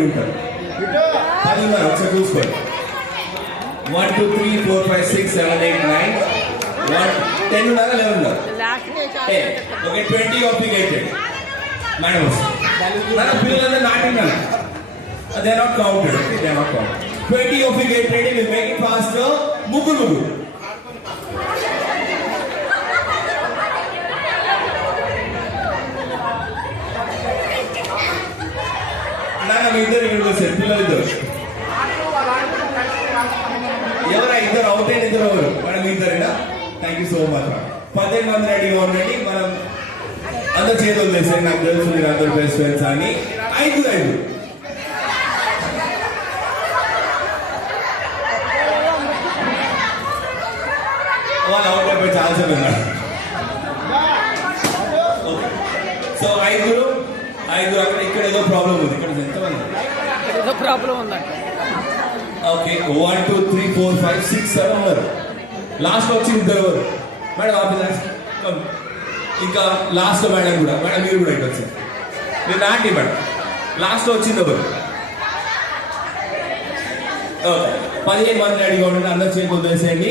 Ready ఉంటారు. 10 ఉన్నారు, ఒకసారి చూసుకోండి. 1 2 3 4 5 6 7 8 9 10 ఉన్నారా 11 ఉన్నారు. Okay 20 of the gated madam మన పిల్లలందరూ నాటిన్నారు. They are not counted. Okay they are not counted. 20 of the gated will make it fast. ముగ్గురు మీ ఇద్దరు సార్ పిల్లలు ఇద్దరు ఎవరా ఇద్దరు అవుట్ అయిన ఇద్దరు ఎవరు మేడం ఇద్దరేనా? Thank you so much. 18 మంది రెడీగా ఉండండి. మనం అందరు చేతులు చేసారు. నాకు తెలుసు మీరు అందరు బెస్ట్ ఫ్రెండ్స్ అని. 5 వాళ్ళు అవుట్ అయిపోయి చాలా సేపు ఉన్నారు. సో 5 అక్కడ ఇక్కడ ఏదో ప్రాబ్లం ఉంది. ఇక్కడ ఎంతమంది ఏదో ప్రాబ్లం ఉందంట. ఓకే 1 2 3 4 5 6 7 ఉన్నారు. లాస్ట్ వచ్చి ఇద్దరు మేడం ఇంకా లాస్ట్ మేడం కూడా మేడం మీరు కూడా ఇటు వచ్చారు. మీరు నాటి మేడం లాస్ట్ వచ్చింది ఎవరు? ఓకే 15 మంది రెడీగా ఉండండి. అందరు చేతులు వేసేయండి.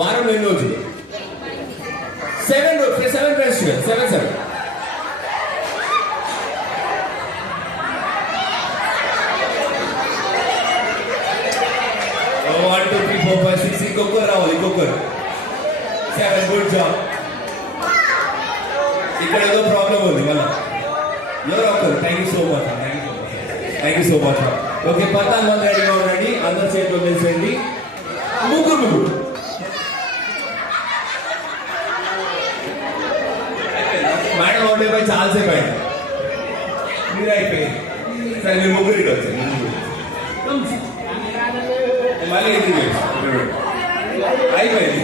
వారం 2 రోజులు 7 ప్రెస్ 7 1 2 3 4 5 6 ఇంకొకరు రావాలి. ఇంకొకరు 7 గుడ్ జాబ్. ఇక్కడ ఏదో ప్రాబ్లం ఉంది మళ్ళా ఎవరో ఒకరు. Thank you so much. Okay 14 మంది రెడీగా ఉండండి. అందరు చేతులు వేసేయండి. ముగ్గురు మేడం ఒకటే పై చాలాసేపు అయింది. మీరు అయిపోయింది. సరే మీరు ముగ్గురు ఇటు వచ్చారు. మళ్ళీ అయిపోయింది.